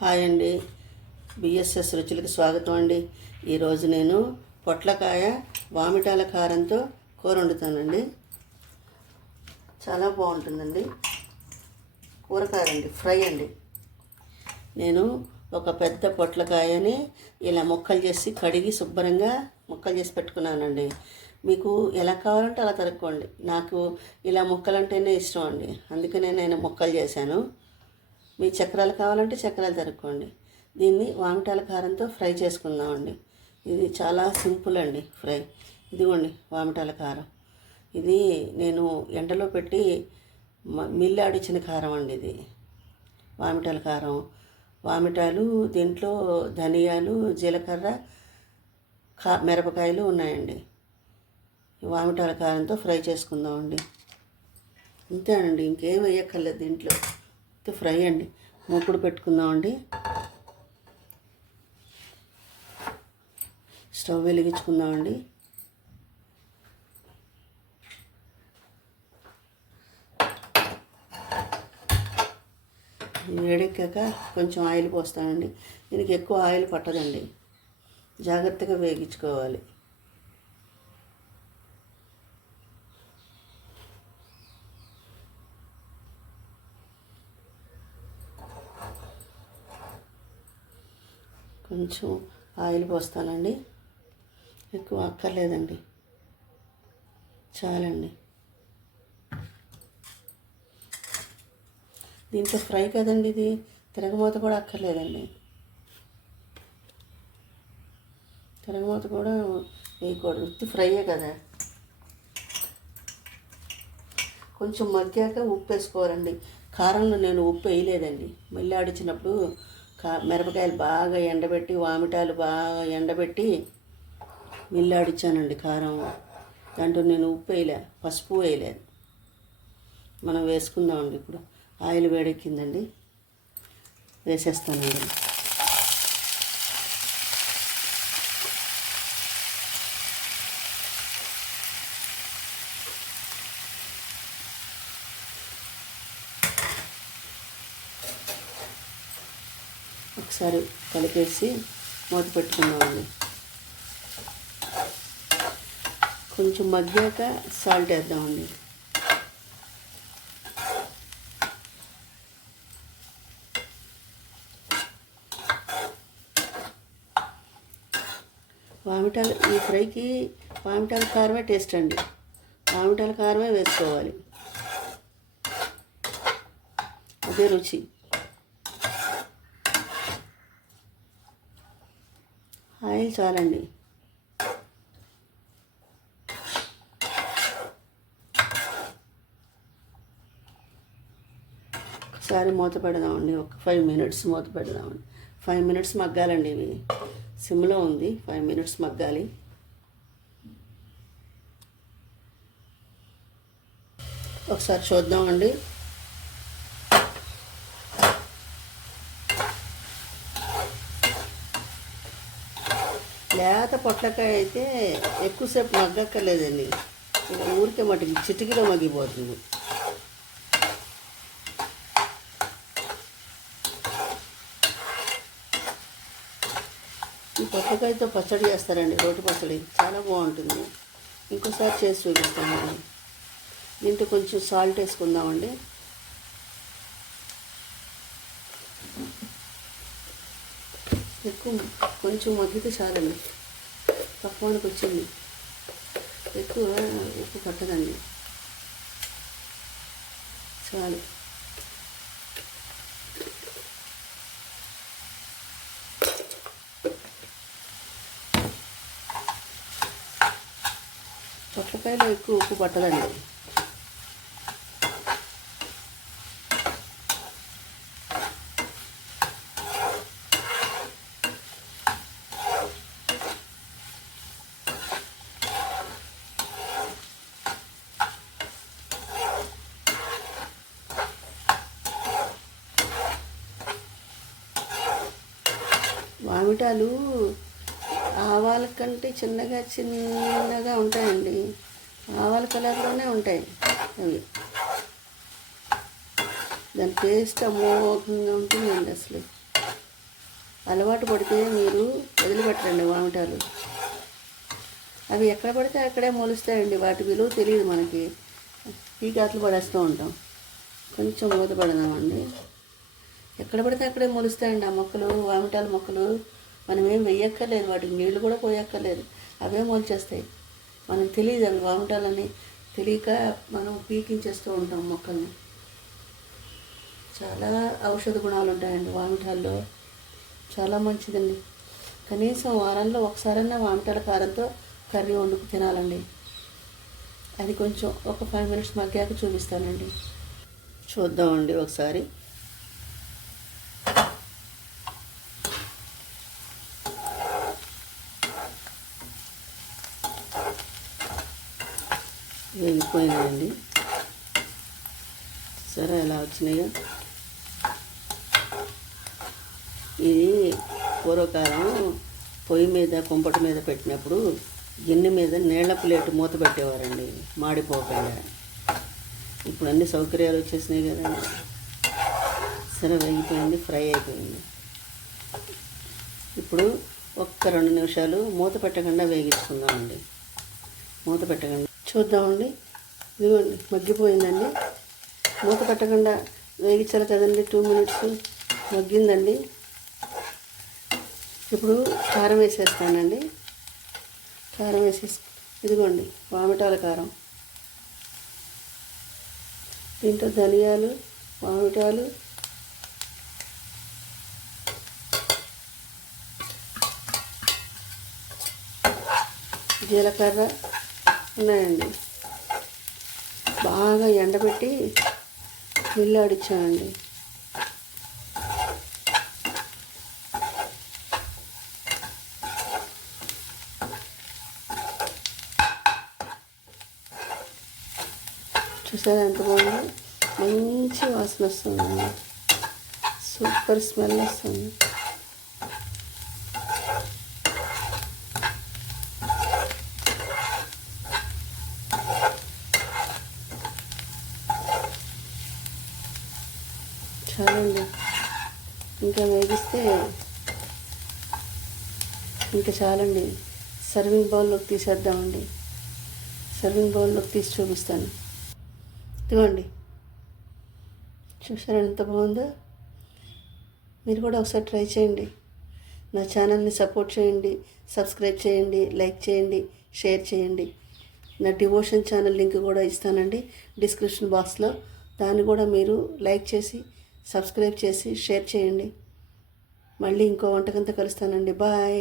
Hi అండి. BSS రుచులకి స్వాగతం అండి. ఈరోజు నేను పొట్లకాయ వామిటాల కారంతో కూర వండుతానండి. చాలా బాగుంటుందండి. కూరకాయ అండి, ఫ్రై అండి. నేను ఒక పెద్ద పొట్లకాయని ఇలా ముక్కలు చేసి కడిగి శుభ్రంగా ముక్కలు చేసి పెట్టుకున్నానండి. మీకు ఎలా కావాలంటే అలా తరుక్కోండి. నాకు ఇలా ముక్కలు అంటేనే ఇష్టం అండి, అందుకనే నేను ముక్కలు చేశాను. మీ చక్రాలు కావాలంటే చక్రాలు తరుక్కోండి. దీన్ని వామిటాల కారంతో ఫ్రై చేసుకుందామండి. ఇది చాలా సింపుల్ అండి ఫ్రై. ఇదిగోండి వామిటాల కారం. ఇది నేను ఎండలో పెట్టి మిల్లాడిచ్చిన కారం అండి. ఇది వామిటాల కారం. వామిటాలు దీంట్లో ధనియాలు, జీలకర్ర, మిరపకాయలు ఉన్నాయండి. వామిటాల కారంతో ఫ్రై చేసుకుందామండి. అంతేనండి, ఇంకేం వేయక్కర్లేదు దీంట్లో. ఫ్రై అండి. మూకుడు పెట్టుకుందామండి. స్టవ్ వెలిగించుకుందామండి. వేడెక్కాక కొంచెం ఆయిల్ పోస్తానండి. దీనికి ఎక్కువ ఆయిల్ పట్టదండి, జాగ్రత్తగా వేగించుకోవాలి. కొంచెం ఆయిల్ పోస్తానండి, ఎక్కువ అక్కర్లేదండి, చాలండి. దీంట్లో ఫ్రై కదండి, ఇది తిరగమూత కూడా అక్కర్లేదండి. తిరగమూత కూడా వేయకూడదు, ఉత్తి ఫ్రైయే కదా. కొంచెం మగ్గాక ఉప్పు వేసుకోవాలండి. కారంలో నేను ఉప్పు వేయలేదండి. మెల్లాడిచ్చినప్పుడు మిరపకాయలు బాగా ఎండబెట్టి, వామిటాలు బాగా ఎండబెట్టి మిల్లాడిచ్చానండి కారం. దాంట్లో నేను ఉప్పు వేయలే, పసుపు వేయలేదు. మనం వేసుకుందామండి. ఇప్పుడు ఆయిల్ వేడెక్కిందండి, వేసేస్తానండి. ఒకసారి కలిపేసి మూత పెట్టుకుందామండి. కొంచెం మగ్గాక సాల్ట్ వేద్దామండి. వామిటాలు, ఈ ఫ్రైకి వామిటాల కారమే టేస్ట్ అండి. వామిటాల కారమే వేసుకోవాలి, అదే రుచి. ఆయిల్ చాలండి. ఒకసారి మూత పెడదామండి. ఒక 5 minutes మూత పెడదామండి. 5 minutes మగ్గాలండి. ఇవి సిమ్లో ఉంది, 5 minutes మగ్గాలి. ఒకసారి చూద్దామండి. లేత పొట్లకాయ అయితే ఎక్కువసేపు మగ్గక్కర్లేదండి, ఊరికే మటుకి చిటికలో మగ్గిపోతుంది. ఈ పొట్లకాయతో పచ్చడి చేస్తారండి, రోటి పచ్చడి, చాలా బాగుంటుంది. ఇంకోసారి చేసి చూపిస్తామండి. దీంట్లో కొంచెం సాల్ట్ వేసుకుందామండి. ఎక్కువ కొంచెం మగ్గితే చాలండి, తక్కువనికి వచ్చింది. ఎక్కువ పట్టదండి, చాలు. పొట్లకాయలో ఎక్కువ ఉప్పు పట్టదండి. వామిటాలు ఆవాల కంటే చిన్నగా ఉంటాయండి. ఆవాల కలర్లోనే ఉంటాయి అవి. దాని టేస్ట్ అమోఘంగా ఉంటుందండి అసలు. అలవాటు పడితే మీరు వదిలిపెట్టరండి వామిటాలు. అవి ఎక్కడ పడితే అక్కడే మొలుస్తాయండి, వాటి విలువ తెలియదు మనకి. పీకాట్లు పడేస్తూ ఉంటాం. కొంచెం మూత పడదామండి. ఎక్కడ పడితే అక్కడే మొలుస్తాయండి ఆ మొక్కలు, వామిటాల మొక్కలు. మనం ఏం వెయ్యక్కర్లేదు, వాటికి నీళ్లు కూడా పోయక్కర్లేదు, అవే మొలిచేస్తాయి. మనకు తెలియదు అవి వామిటాలని, తెలియక మనం పీకించేస్తూ ఉంటాం మొక్కల్ని. చాలా ఔషధ గుణాలు ఉంటాయండి వామిటాల్లో, చాలా మంచిదండి. కనీసం వారంలో ఒకసారైనా వామిటాల కారంతో కర్రీ వండుకు తినాలండి. అది కొంచెం ఒక 5 minutes మగ్గాక చూపిస్తానండి. చూద్దామండి ఒకసారి. వేగిపోయినాయండి, సరే ఎలా వచ్చినాయో. ఇది పూర్వకాలం పొయ్యి మీద కుంపటి మీద పెట్టినప్పుడు గిన్నె మీద నీళ్ల ప్లేట్ మూత పెట్టేవారండి, మాడిపోకుండా. ఇప్పుడు అన్ని సౌకర్యాలు వచ్చేసినాయి కదండి. సరే వేగిపోయింది, ఫ్రై అయిపోయింది. ఇప్పుడు ఒక్క 2 నిమిషాలు మూత పెట్టకుండా వేగించుకుందామండి. మూత పెట్టకుండా చూద్దామండి. ఇదిగోండి మగ్గిపోయిందండి. మూత పెట్టకుండా వేగించాలి కదండి, 2 minutes మగ్గిందండి. ఇప్పుడు కారం వేసేస్తానండి. కారం వేసేసి, ఇదిగోండి వామిటాల కారం. దీంట్లో ధనియాలు, వామిటాలు, జీలకర్ర ఉన్నాయండి. బాగా ఎండబెట్టి మిల్లాడిచ్చానండి. చూసారా ఎంత బాగుంది, మంచి వాసన వస్తుందండి, సూపర్ స్మెల్ వస్తుంది. చాలండి, ఇంకా వేగిస్తే ఇంకా చాలండి. సర్వింగ్ బౌల్లోకి తీసేద్దామండి. సర్వింగ్ బౌల్లోకి తీసి చూపిస్తాను. ఇదిగోండి, చూసారా ఎంత బాగుందో. మీరు కూడా ఒకసారి ట్రై చేయండి. నా ఛానల్ని సపోర్ట్ చేయండి, సబ్స్క్రైబ్ చేయండి, లైక్ చేయండి, షేర్ చేయండి. నా డివోషన్ ఛానల్ లింక్ కూడా ఇస్తానండి డిస్క్రిప్షన్ బాక్స్లో. దాన్ని కూడా మీరు లైక్ చేసి, సబ్స్క్రైబ్ చేసి, షేర్ చేయండి. మళ్ళీ ఇంకో వంటకంతో కలుస్తానండి. బాయ్.